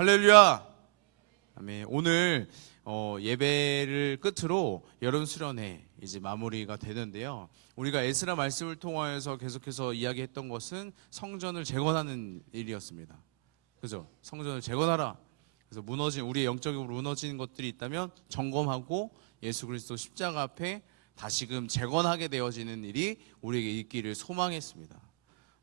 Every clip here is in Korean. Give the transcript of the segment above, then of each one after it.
할렐루야. 아멘. 오늘 예배를 끝으로 여름 수련회 이제 마무리가 되는데요. 우리가 에스라 말씀을 통하여서 계속해서 이야기했던 것은 성전을 재건하는 일이었습니다. 그죠? 성전을 재건하라. 그래서 우리의 영적으로 무너진 것들이 있다면 점검하고 예수 그리스도 십자가 앞에 다시금 재건하게 되어지는 일이 우리에게 있기를 소망했습니다.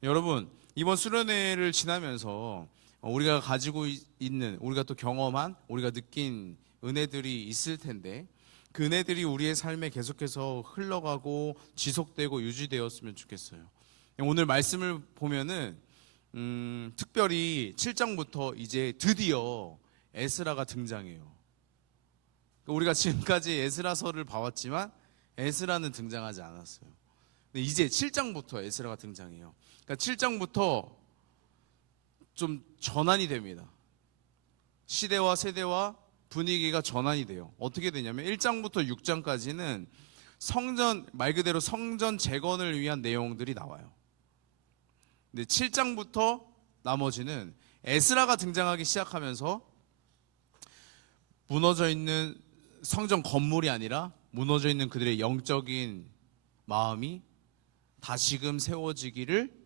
여러분, 이번 수련회를 지나면서 우리가 가지고 있는, 우리가 또 경험한, 우리가 느낀 은혜들이 있을 텐데 그 은혜들이 우리의 삶에 계속해서 흘러가고 지속되고 유지되었으면 좋겠어요. 오늘 말씀을 보면은 특별히 7장부터 이제 드디어 에스라가 등장해요. 우리가 지금까지 에스라서를 봐왔지만 에스라는 등장하지 않았어요. 근데 이제 7장부터 에스라가 등장해요. 그러니까 7장부터 좀 전환이 됩니다. 시대와 세대와 분위기가 전환이 돼요. 어떻게 되냐면 1장부터 6장까지는 말 그대로 성전 재건을 위한 내용들이 나와요. 근데 7장부터 나머지는 에스라가 등장하기 시작하면서 무너져 있는 성전 건물이 아니라 무너져 있는 그들의 영적인 마음이 다시금 세워지기를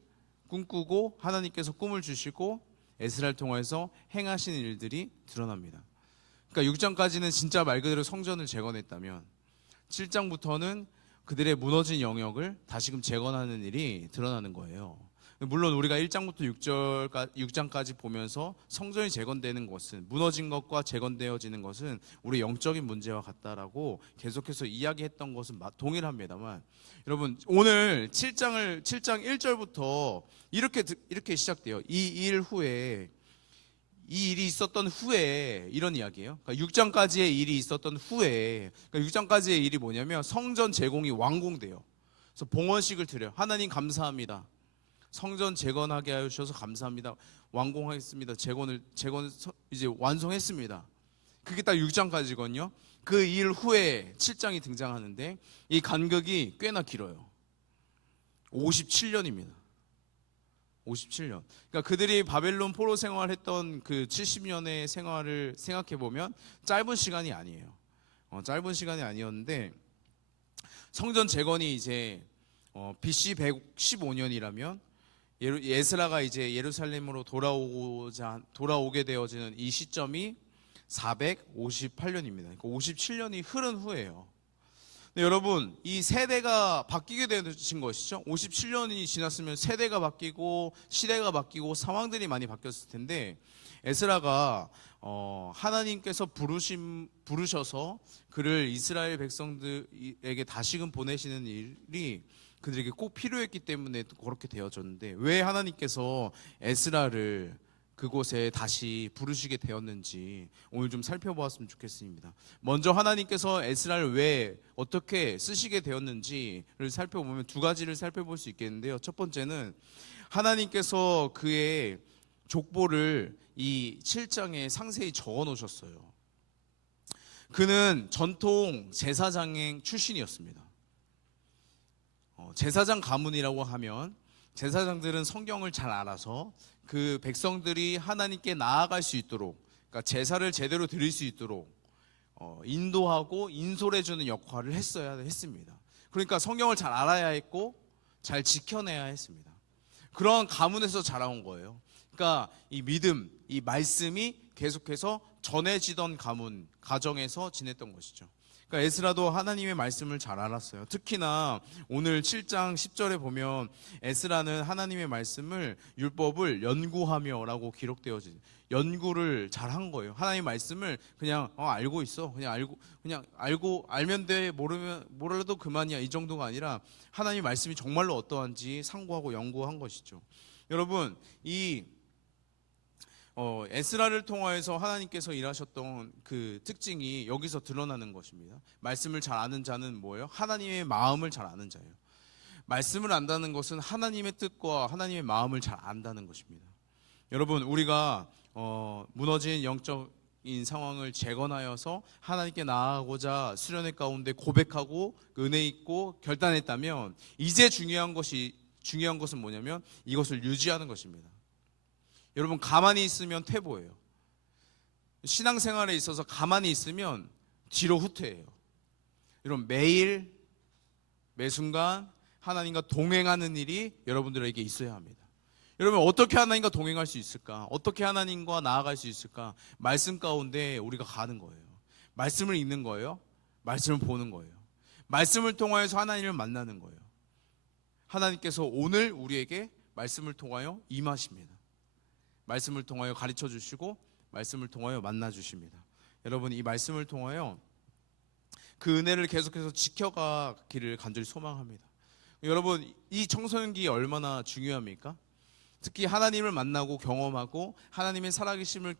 꿈꾸고 하나님께서 꿈을 주시고 에스라를 통해서 행하시는 일들이 드러납니다. 그러니까 6장까지는 진짜 말 그대로 성전을 재건했다면 7장부터는 그들의 무너진 영역을 다시금 재건하는 일이 드러나는 거예요. 물론 우리가 1장부터 6장까지 보면서 성전이 재건되는 것은, 무너진 것과 재건되어지는 것은 우리 영적인 문제와 같다라고 계속해서 이야기했던 것은 동일합니다만, 여러분 오늘 7장 1절부터 이렇게 시작돼요. 이 일이 있었던 후에, 이런 이야기예요. 그러니까 6장까지의 일이 있었던 후에, 그러니까 6장까지의 일이 뭐냐면 성전 제공이 완공돼요. 그래서 봉헌식을 드려요. 하나님 감사합니다. 성전 재건하게 하셔서 감사합니다. 완공하겠습니다. 재건 이제 완성했습니다. 그게 딱 6장까지거든요. 그 일 후에 7장이 등장하는데 이 간격이 꽤나 길어요. 57년입니다. 57년. 그러니까 그들이 바벨론 포로 생활했던 그 70년의 생활을 생각해 보면 짧은 시간이 아니에요. 짧은 시간이 아니었는데 성전 재건이 이제 BC 115년이라면 에스라가 이제 예루살렘으로 돌아오게 되어지는 이 시점이 458년입니다. 그러니까 57년이 흐른 후예요. 근데 여러분, 이 세대가 바뀌게 되신 것이죠. 57년이 지났으면 세대가 바뀌고 시대가 바뀌고 상황들이 많이 바뀌었을 텐데 에스라가 하나님께서 부르셔서 그를 이스라엘 백성들에게 다시금 보내시는 일이 그들에게 꼭 필요했기 때문에 그렇게 되어졌는데, 왜 하나님께서 에스라를 그곳에 다시 부르시게 되었는지 오늘 좀 살펴보았으면 좋겠습니다. 먼저 하나님께서 에스라를 왜 어떻게 쓰시게 되었는지를 살펴보면 두 가지를 살펴볼 수 있겠는데요. 첫 번째는 하나님께서 그의 족보를 이 7장에 상세히 적어 놓으셨어요. 그는 전통 제사장 출신이었습니다. 제사장 가문이라고 하면 제사장들은 성경을 잘 알아서 그 백성들이 하나님께 나아갈 수 있도록, 그러니까 제사를 제대로 드릴 수 있도록 인도하고 인솔해주는 역할을 했습니다. 그러니까 성경을 잘 알아야 했고 잘 지켜내야 했습니다. 그런 가문에서 자라온 거예요. 그러니까 이 믿음, 이 말씀이 계속해서 전해지던 가정에서 지냈던 것이죠. 그러니까 에스라도 하나님의 말씀을 잘 알았어요. 특히나 오늘 7장 10절에 보면 에스라는 하나님의 말씀을, 율법을 연구하며라고 기록되어진, 연구를 잘 한 거예요. 하나님의 말씀을 그냥 알고 있어. 그냥 알고 알면 돼. 몰라도 그만이야. 이 정도가 아니라 하나님의 말씀이 정말로 어떠한지 상고하고 연구한 것이죠. 여러분, 이 에스라를 통하여서 하나님께서 일하셨던 그 특징이 여기서 드러나는 것입니다. 말씀을 잘 아는 자는 뭐예요? 하나님의 마음을 잘 아는 자예요. 말씀을 안다는 것은 하나님의 뜻과 하나님의 마음을 잘 안다는 것입니다. 여러분, 우리가 무너진 영적인 상황을 재건하여서 하나님께 나아가고자 수련회 가운데 고백하고 은혜 있고 결단했다면, 이제 중요한 것은 뭐냐면 이것을 유지하는 것입니다. 여러분, 가만히 있으면 퇴보예요. 신앙생활에 있어서 가만히 있으면 뒤로 후퇴해요. 여러분, 매일 매순간 하나님과 동행하는 일이 여러분들에게 있어야 합니다. 여러분, 어떻게 하나님과 동행할 수 있을까? 어떻게 하나님과 나아갈 수 있을까? 말씀 가운데 우리가 가는 거예요. 말씀을 읽는 거예요. 말씀을 보는 거예요. 말씀을 통하여서 하나님을 만나는 거예요. 하나님께서 오늘 우리에게 말씀을 통하여 임하십니다. 말씀을 통하여 가르쳐 주시고 말씀을 통하여 만나 주십니다. 여러분, 이 말씀을 통하여 그 은혜를 계속해서 지켜가기를 간절히 소망합니다. 여러분, 이 청소년기 얼마나 중요합니까? 특히 하나님을 만나고 경험하고 하나님의 살아계심을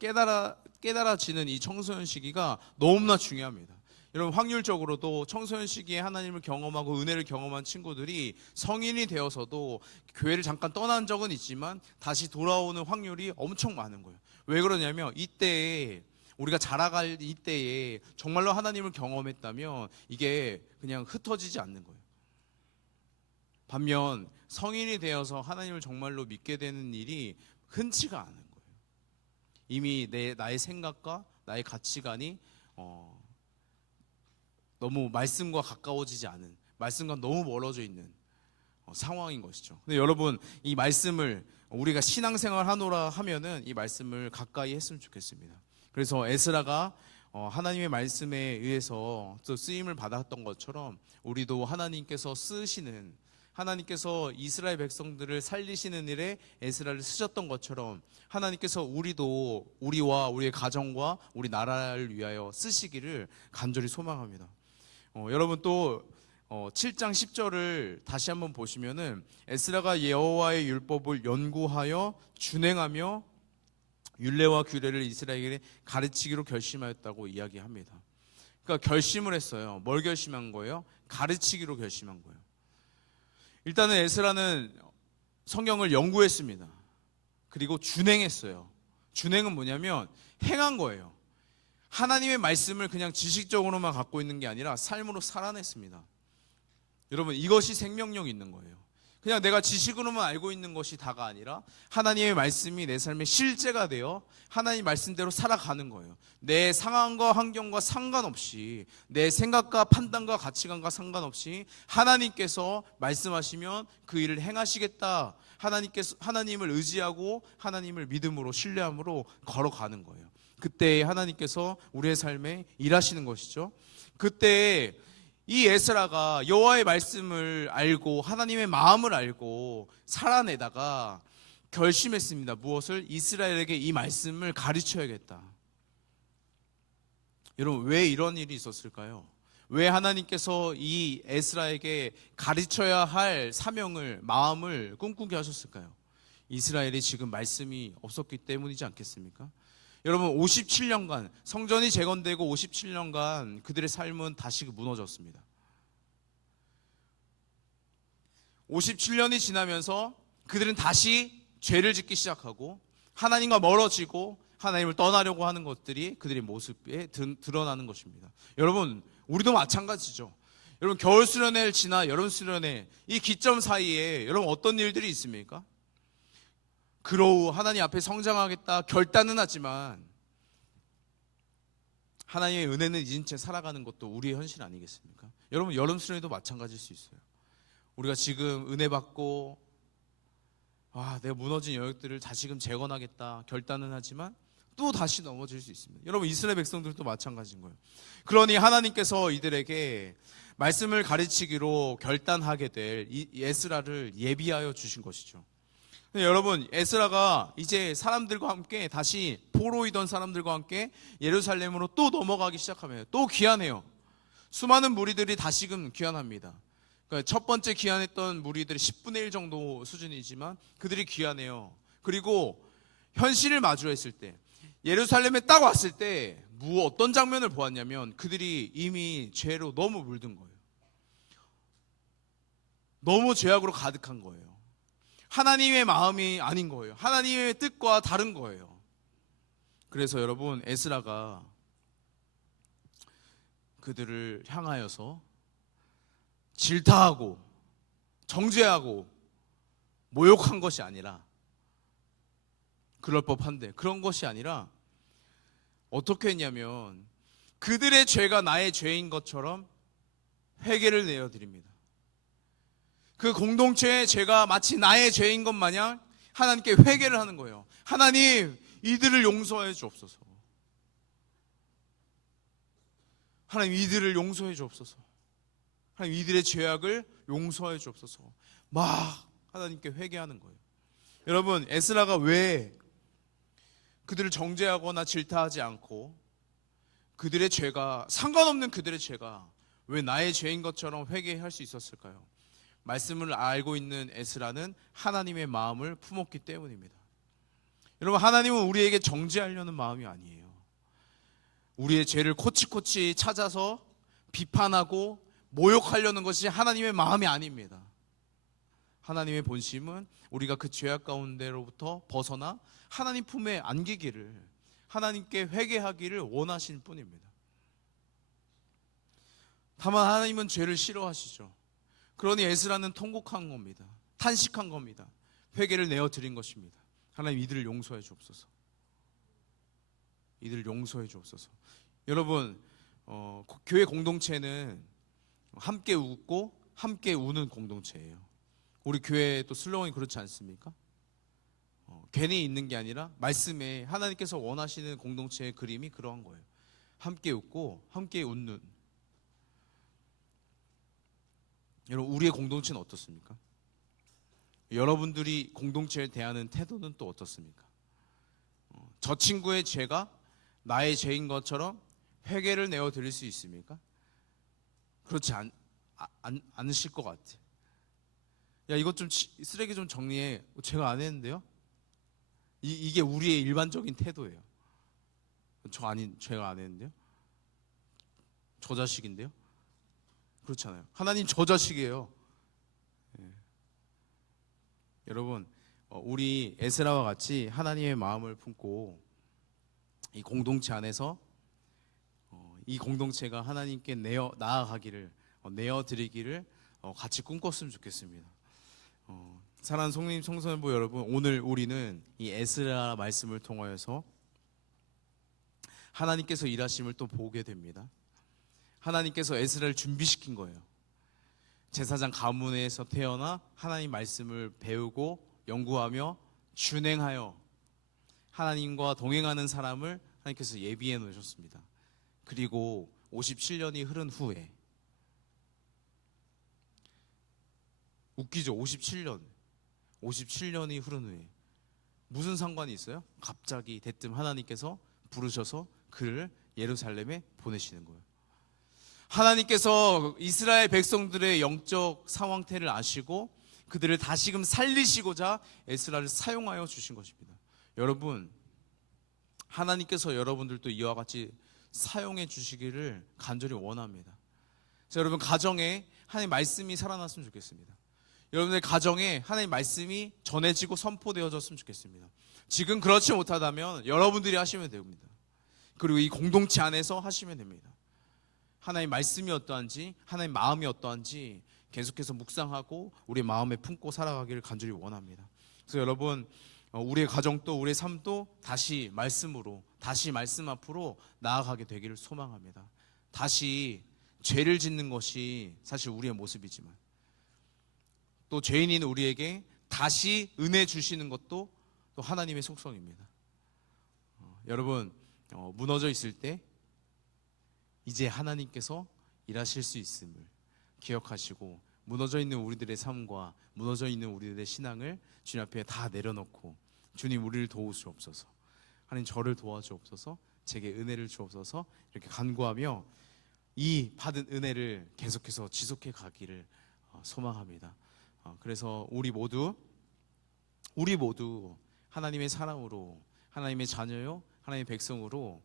깨달아지는 이 청소년 시기가 너무나 중요합니다. 여러분, 확률적으로도 청소년 시기에 하나님을 경험하고 은혜를 경험한 친구들이 성인이 되어서도 교회를 잠깐 떠난 적은 있지만 다시 돌아오는 확률이 엄청 많은 거예요. 왜 그러냐면 이때에 우리가 자라갈 이때에 정말로 하나님을 경험했다면 이게 그냥 흩어지지 않는 거예요. 반면 성인이 되어서 하나님을 정말로 믿게 되는 일이 흔치가 않은 거예요. 이미 나의 생각과 나의 가치관이 너무 말씀과 가까워지지 않은, 말씀과 너무 멀어져 있는 상황인 것이죠. 근데 여러분, 이 말씀을 우리가 신앙생활 하노라 하면은 이 말씀을 가까이 했으면 좋겠습니다. 그래서 에스라가 하나님의 말씀에 의해서 또 쓰임을 받았던 것처럼 우리도 하나님께서 쓰시는, 하나님께서 이스라엘 백성들을 살리시는 일에 에스라를 쓰셨던 것처럼 하나님께서 우리와 우리의 가정과 우리 나라를 위하여 쓰시기를 간절히 소망합니다. 여러분, 또 7장 10절을 다시 한번 보시면은 에스라가 여호와의 율법을 연구하여 준행하며 율례와 규례를 이스라엘에게 가르치기로 결심하였다고 이야기합니다. 그러니까 결심을 했어요. 뭘 결심한 거예요? 가르치기로 결심한 거예요. 일단은 에스라는 성경을 연구했습니다. 그리고 준행했어요. 준행은 뭐냐면 행한 거예요. 하나님의 말씀을 그냥 지식적으로만 갖고 있는 게 아니라 삶으로 살아냈습니다. 여러분, 이것이 생명력이 있는 거예요. 그냥 내가 지식으로만 알고 있는 것이 다가 아니라 하나님의 말씀이 내 삶의 실제가 되어 하나님 말씀대로 살아가는 거예요. 내 상황과 환경과 상관없이, 내 생각과 판단과 가치관과 상관없이 하나님께서 말씀하시면 그 일을 행하시겠다. 하나님을 의지하고 하나님을 믿음으로 신뢰함으로 걸어가는 거예요. 그때 하나님께서 우리의 삶에 일하시는 것이죠. 그때 이 에스라가 여호와의 말씀을 알고 하나님의 마음을 알고 살아내다가 결심했습니다. 무엇을? 이스라엘에게 이 말씀을 가르쳐야겠다. 여러분, 왜 이런 일이 있었을까요? 왜 하나님께서 이 에스라에게 가르쳐야 할 사명을, 마음을 꿈꾸게 하셨을까요? 이스라엘이 지금 말씀이 없었기 때문이지 않겠습니까? 여러분, 57년간 성전이 재건되고 57년간 그들의 삶은 다시 무너졌습니다. 57년이 지나면서 그들은 다시 죄를 짓기 시작하고 하나님과 멀어지고 하나님을 떠나려고 하는 것들이 그들의 모습에 드러나는 것입니다. 여러분, 우리도 마찬가지죠. 여러분, 겨울 수련회를 지나 여름 수련회 이 기점 사이에 여러분 어떤 일들이 있습니까? 그로우 하나님 앞에 성장하겠다 결단은 하지만 하나님의 은혜는 잊은 채 살아가는 것도 우리의 현실 아니겠습니까? 여러분, 여름 수련회도 마찬가지일 수 있어요. 우리가 지금 은혜 받고 내가 무너진 영역들을 다시금 재건하겠다 결단은 하지만 또 다시 넘어질 수 있습니다. 여러분, 이스라엘 백성들도 마찬가지인 거예요. 그러니 하나님께서 이들에게 말씀을 가르치기로 결단하게 될 이 에스라를 예비하여 주신 것이죠. 여러분, 에스라가 이제 사람들과 함께 다시 포로이던 사람들과 함께 예루살렘으로 또 넘어가기 시작하면 또 귀환해요. 수많은 무리들이 다시금 귀환합니다. 그러니까 첫 번째 귀환했던 무리들이 10분의 1 정도 수준이지만 그들이 귀환해요. 그리고 현실을 마주했을 때 예루살렘에 딱 왔을 때 어떤 장면을 보았냐면 그들이 이미 죄로 너무 물든 거예요. 너무 죄악으로 가득한 거예요. 하나님의 마음이 아닌 거예요. 하나님의 뜻과 다른 거예요. 그래서 여러분, 에스라가 그들을 향하여서 질타하고 정죄하고 모욕한 것이 아니라, 그럴 법한데 그런 것이 아니라 어떻게 했냐면 그들의 죄가 나의 죄인 것처럼 회개를 내어드립니다. 그 공동체의 죄가 마치 나의 죄인 것 마냥 하나님께 회개를 하는 거예요. 하나님, 이들을 용서해 주옵소서. 하나님, 이들을 용서해 주옵소서. 하나님, 이들의 죄악을 용서해 주옵소서. 막 하나님께 회개하는 거예요. 여러분, 에스라가 왜 그들을 정죄하거나 질타하지 않고 그들의 죄가, 상관없는 그들의 죄가 왜 나의 죄인 것처럼 회개할 수 있었을까요? 말씀을 알고 있는 에스라는 하나님의 마음을 품었기 때문입니다. 여러분, 하나님은 우리에게 정죄하려는 마음이 아니에요. 우리의 죄를 코치코치 찾아서 비판하고 모욕하려는 것이 하나님의 마음이 아닙니다. 하나님의 본심은 우리가 그 죄악 가운데로부터 벗어나 하나님 품에 안기기를, 하나님께 회개하기를 원하신 뿐입니다. 다만 하나님은 죄를 싫어하시죠. 그러니 에스라는 통곡한 겁니다. 탄식한 겁니다. 회개를 내어드린 것입니다. 하나님, 이들을 용서해 주옵소서. 이들을 용서해 주옵소서. 여러분, 교회 공동체는 함께 웃고 함께 우는 공동체예요. 우리 교회 또 슬로건이 그렇지 않습니까? 괜히 있는 게 아니라 말씀에 하나님께서 원하시는 공동체의 그림이 그러한 거예요. 함께 웃고 함께 웃는. 여러분, 우리의 공동체는 어떻습니까? 여러분들이 공동체를 대하는 태도는 또 어떻습니까? 저 친구의 죄가 나의 죄인 것처럼 회개를 내어드릴 수 있습니까? 그렇지 않으실 것 같아. 야, 이것 좀 쓰레기 좀 정리해. 제가 안 했는데요? 이게 우리의 일반적인 태도예요. 제가 안 했는데요? 저 자식인데요? 그렇잖아요. 하나님, 저 자식이에요. 예. 여러분, 우리 에스라와 같이 하나님의 마음을 품고 이 공동체 안에서 이 공동체가 하나님께 나아가기를, 내어드리기를 같이 꿈꿨으면 좋겠습니다. 사랑하는 성님 성선부 여러분, 오늘 우리는 이 에스라 말씀을 통하여서 하나님께서 일하심을 또 보게 됩니다. 하나님께서 에스라를 준비시킨 거예요. 제사장 가문에서 태어나 하나님 말씀을 배우고 연구하며 준행하여 하나님과 동행하는 사람을 하나님께서 예비해 놓으셨습니다. 그리고 57년이 흐른 후에, 웃기죠? 57년이 흐른 후에 무슨 상관이 있어요? 갑자기 대뜸 하나님께서 부르셔서 그를 예루살렘에 보내시는 거예요. 하나님께서 이스라엘 백성들의 영적 상황태를 아시고 그들을 다시금 살리시고자 에스라를 사용하여 주신 것입니다. 여러분, 하나님께서 여러분들도 이와 같이 사용해 주시기를 간절히 원합니다. 자, 여러분, 가정에 하나님 말씀이 살아났으면 좋겠습니다. 여러분의 가정에 하나님 말씀이 전해지고 선포되어졌으면 좋겠습니다. 지금 그렇지 못하다면 여러분들이 하시면 됩니다. 그리고 이 공동체 안에서 하시면 됩니다. 하나님 말씀이 어떠한지, 하나님 마음이 어떠한지 계속해서 묵상하고 우리 마음에 품고 살아가기를 간절히 원합니다. 그래서 여러분, 우리의 가정도 우리의 삶도 다시 말씀으로, 다시 말씀 앞으로 나아가게 되기를 소망합니다. 다시 죄를 짓는 것이 사실 우리의 모습이지만 또 죄인인 우리에게 다시 은혜 주시는 것도 또 하나님의 속성입니다. 여러분, 무너져 있을 때 이제 하나님께서 일하실 수 있음을 기억하시고 무너져 있는 우리들의 삶과 무너져 있는 우리들의 신앙을 주님 앞에 다 내려놓고, 주님, 우리를 도우시옵소서, 하나님 저를 도와주옵소서, 제게 은혜를 주옵소서, 이렇게 간구하며 이 받은 은혜를 계속해서 지속해 가기를 소망합니다. 그래서 우리 모두 하나님의 사랑으로, 하나님의 자녀요, 하나님의 백성으로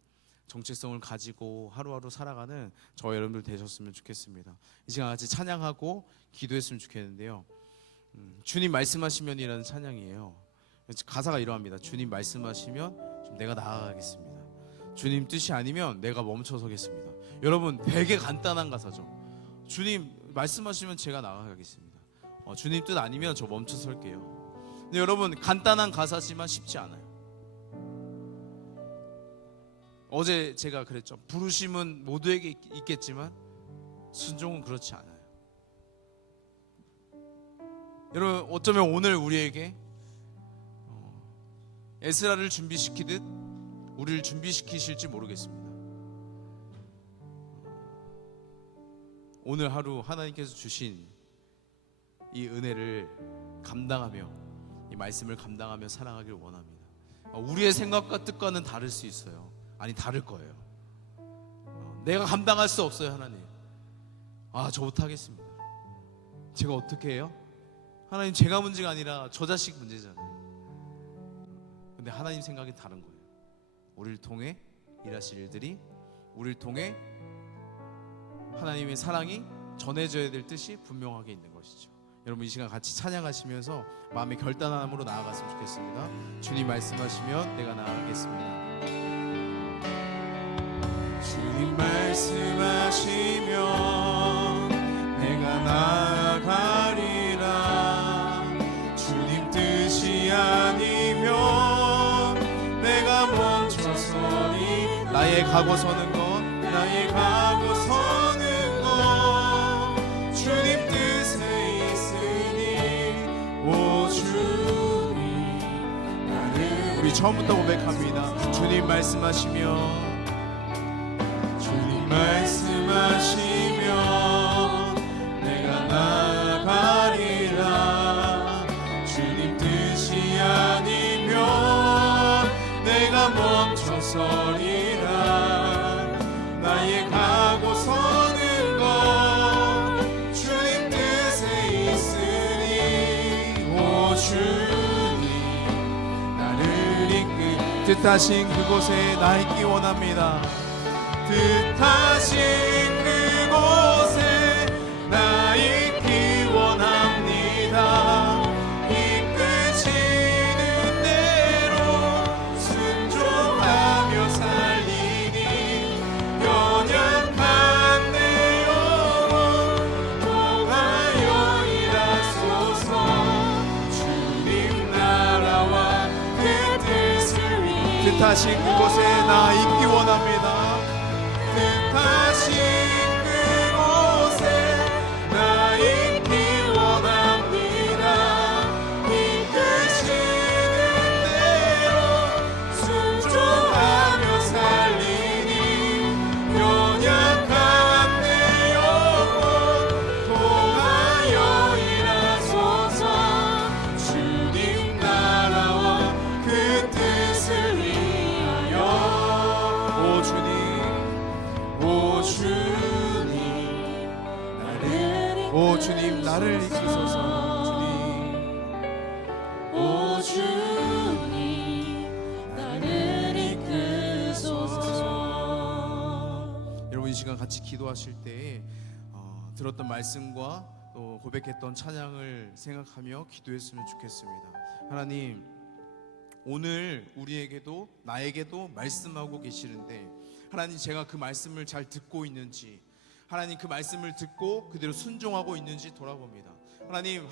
정체성을 가지고 하루하루 살아가는 저와 여러분들 되셨으면 좋겠습니다. 이 시간 같이 찬양하고 기도했으면 좋겠는데요. 주님 말씀하시면이라는 찬양이에요. 가사가 이러합니다. 주님 말씀하시면 내가 나아가겠습니다. 주님 뜻이 아니면 내가 멈춰서겠습니다. 여러분, 되게 간단한 가사죠. 주님 말씀하시면 제가 나아가겠습니다. 주님 뜻 아니면 저 멈춰설게요. 근데 여러분, 간단한 가사지만 쉽지 않아요. 어제 제가 그랬죠. 부르심은 모두에게 있겠지만 순종은 그렇지 않아요. 여러분, 어쩌면 오늘 우리에게 에스라를 준비시키듯 우리를 준비시키실지 모르겠습니다. 오늘 하루 하나님께서 주신 이 은혜를 감당하며, 이 말씀을 감당하며 살아가길 원합니다. 우리의 생각과 뜻과는 다를 수 있어요. 아니, 다를 거예요. 내가 감당할 수 없어요. 하나님, 저 못하겠습니다. 제가 어떻게 해요? 하나님, 제가 문제가 아니라 저 자식 문제잖아요. 근데 하나님 생각이 다른 거예요. 우리를 통해 일하실 일들이, 우리를 통해 하나님의 사랑이 전해져야 될 뜻이 분명하게 있는 것이죠. 여러분, 이 시간 같이 찬양하시면서 마음의 결단함으로 나아갔으면 좋겠습니다. 주님 말씀하시면 내가 나아가겠습니다. 주님 말씀하시면 내가 나아가리라. 주님 뜻이 아니면 내가 멈춰서리. 나의 가고 서는 것, 나의 가고 서는 것 주님 뜻에 있으니 오 주님 나를. 우리 처음부터 고백합니다. 주님 말씀하시면, 주님 말씀하시면 내가 나아가리라. 주님 뜻이 아니면 내가 멈춰서리라. 나의 가고 서는 것 주님 뜻에 있으니 오 주님 나를 이끌. 뜻하신 그곳에 나 있기 원합니다. 뜻하신 그곳에 나 있기 원합니다. 이끄시는 대로 순종하며 살리니 연약한 내 영혼 통하여 일하소서. 주님 나라와 그 뜻을 위해 뜻하신 그곳에 나 있기 원합니다. 뜻하신 그곳에 나 있기 원합니다. 이끄시는 대로 순종하며 살리니 연약한 내 영혼 통하여 일하소서. 주님 나라와 그 뜻을 위하여 오 주님, 오 주님 나를 이끄소서. 주님, 오 주님 나를 이끄소서. 여러분, 이 시간 같이 기도하실 때 들었던 말씀과 또 고백했던 찬양을 생각하며 기도했으면 좋겠습니다. 하나님, 오늘 우리에게도 나에게도 말씀하고 계시는데, 하나님, 제가 그 말씀을 잘 듣고 있는지, 하나님 그 말씀을 듣고 그대로 순종하고 있는지 돌아봅니다.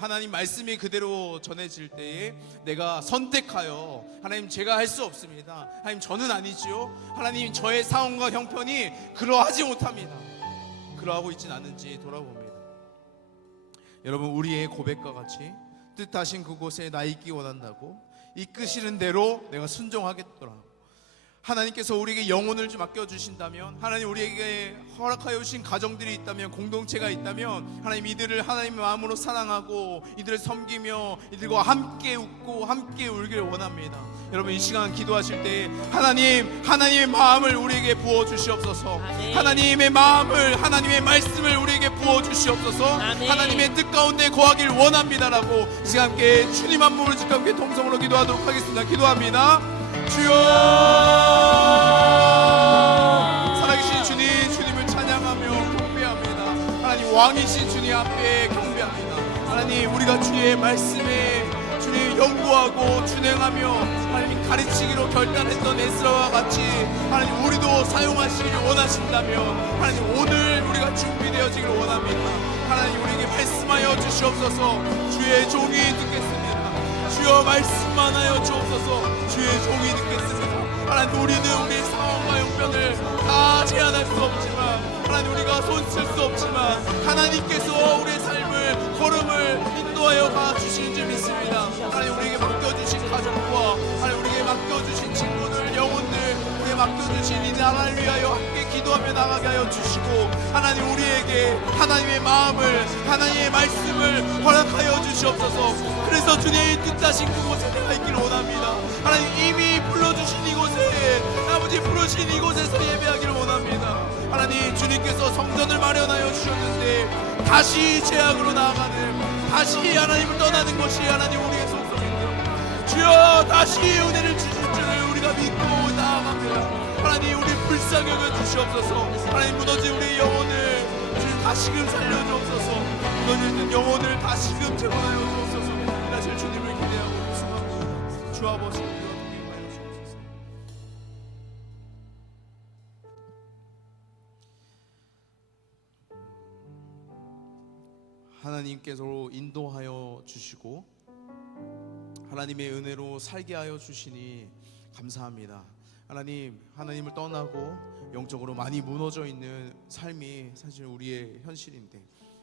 하나님 말씀이 그대로 전해질 때에 내가 선택하여, 하나님 제가 할 수 없습니다. 하나님 저는 아니지요. 하나님 저의 상황과 형편이 그러하지 못합니다. 그러하고 있진 않은지 돌아봅니다. 여러분, 우리의 고백과 같이 뜻하신 그곳에 나 있기 원한다고, 이끄시는 대로 내가 순종하겠더라. 하나님께서 우리에게 영혼을 좀 아껴주신다면, 하나님 우리에게 허락하여 주신 가정들이 있다면, 공동체가 있다면, 하나님 이들을 하나님의 마음으로 사랑하고 이들을 섬기며 이들과 함께 웃고 함께 울기를 원합니다. 여러분, 이 시간 기도하실 때 하나님의 마음을 우리에게 부어주시옵소서. 아멘. 하나님의 마음을, 하나님의 말씀을 우리에게 부어주시옵소서. 아멘. 하나님의 뜻 가운데 거하길 원합니다라고 이 시간 함께 주님 한 몸을 짓고 함께 동성으로 기도하도록 하겠습니다. 기도합니다. 주여, 살아계신 주님, 주님을 찬양하며 경배합니다. 하나님 왕이신 주님 앞에 경배합니다. 하나님, 우리가 주의 말씀에 주님 연구하고 준행하며 하나님 가르치기로 결단했던 에스라와 같이 하나님 우리도 사용하시길 원하신다면, 하나님 오늘 우리가 준비되어지길 원합니다. 하나님 우리에게 말씀하여 주시옵소서. 주의 종이 듣겠습니다. 주여 말씀만 하여 주옵소서. 주의 종이 듣겠습니다. 하나님, 우리는 우리의 상황과 형편을 다 제한할 수 없지만 하나님 우리가 손 쓸 수 없지만 하나님께서 우리의 삶을 걸음을 인도하여 가주시는 줄 믿습니다. 하나님 우리에게 맡겨주신 가족과 하나님 우리에게 맡겨주신 친구들 영혼들 우리에게 맡겨주신 이 나라를 위하여 함께 기도하며 나가게 하여 주시고 하나님 우리에게 하나님의 마음을 하나님의 말씀을 허락하여 주시옵소서. 그래서 주님의 뜻하신 그곳에 내가 있기를 원합니다. 하나님 이미 불러주신 이곳에 아버지 부르신 이곳에서 예배하기를 원합니다. 하나님 주님께서 성전을 마련하여 주셨는데 다시 죄악으로 나아가는 다시 하나님을 떠나는 것이 하나님 우리의 속성입니다. 주여 다시 은혜를 주실 줄을 우리가 믿고 나아갑니다. 하나님 우리 불쌍히 여겨 주시옵소서. 하나님 무너진 우리의 영혼을 주님 다시금 살려주옵소서. 무너진 영혼을 다시금 재건하여 주옵소서. 일하실 주님을 기대하고 있습니다. 주 아버지 동행하여 주옵소서. 하나님께서 인도하여 주시고 하나님의 은혜로 살게 하여 주시니 감사합니다. 하나님, 하나님을 떠나고 영적으로 많이 무너져 있는 삶이 사실 우리의 현실인데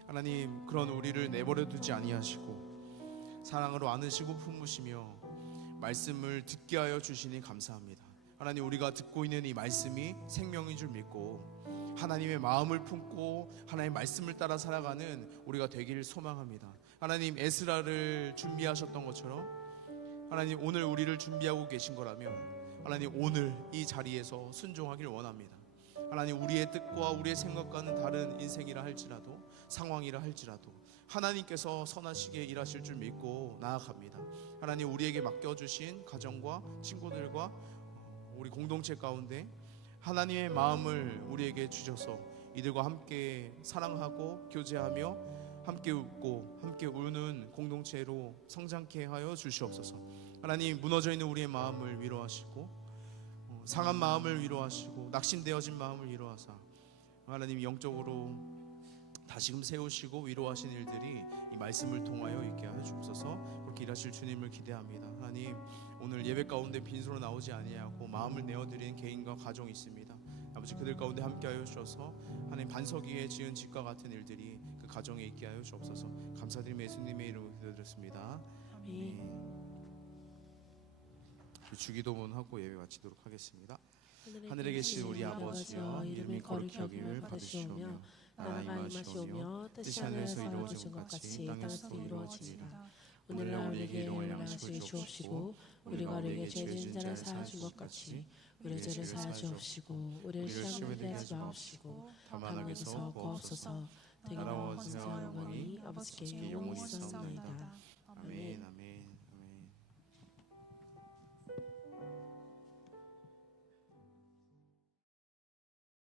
하나님 그런 우리를 내버려 두지 아니하시고 사랑으로 안으시고 품으시며 말씀을 듣게 하여 주시니 감사합니다. 하나님 우리가 듣고 있는 이 말씀이 생명인 줄 믿고 하나님의 마음을 품고 하나님의 말씀을 따라 살아가는 우리가 되기를 소망합니다. 하나님 에스라를 준비하셨던 것처럼 하나님 오늘 우리를 준비하고 계신 거라면 하나님 오늘 이 자리에서 순종하기를 원합니다. 하나님 우리의 뜻과 우리의 생각과는 다른 인생이라 할지라도 상황이라 할지라도 하나님께서 선하시게 일하실 줄 믿고 나아갑니다. 하나님 우리에게 맡겨주신 가정과 친구들과 우리 공동체 가운데 하나님의 마음을 우리에게 주셔서 이들과 함께 사랑하고 교제하며 함께 웃고 함께 우는 공동체로 성장케 하여 주시옵소서. 하나님 무너져 있는 우리의 마음을 위로하시고 상한 마음을 위로하시고 낙심되어진 마음을 위로하사 하나님 영적으로 다시금 세우시고 위로하신 일들이 이 말씀을 통하여 있게 하여 주옵소서. 그렇게 일하실 주님을 기대합니다. 하나님 오늘 예배 가운데 빈소로 나오지 아니하고 마음을 내어드리는 개인과 가정이 있습니다. 아버지 그들 가운데 함께하여 주셔서 하나님 반석 위에 지은 집과 같은 일들이 그 가정에 있게 하여 주옵소서. 감사드리며 예수님의 이름으로 기도드렸습니다. 주기도문 하고 예배 마치도록 하겠습니다. 하늘에 계신 우리 아버지여 이름이 거룩히 여김을 받으시오며 나라가 임하시오며 뜻이 하늘에서 이루어진 것 같이 땅에서도 이루어지이다. 오늘날 우리에게 일용할 양식을 주옵시고 우리가 우리에게 죄진 자를 사하신 것 같이 우리의 죄를 사하 주옵시고 우리를 시험에 하지 마옵시고 다만 악에서 구하옵소서. 나라와 권세와 영광이 아버지께 영원히 있사옵나이다.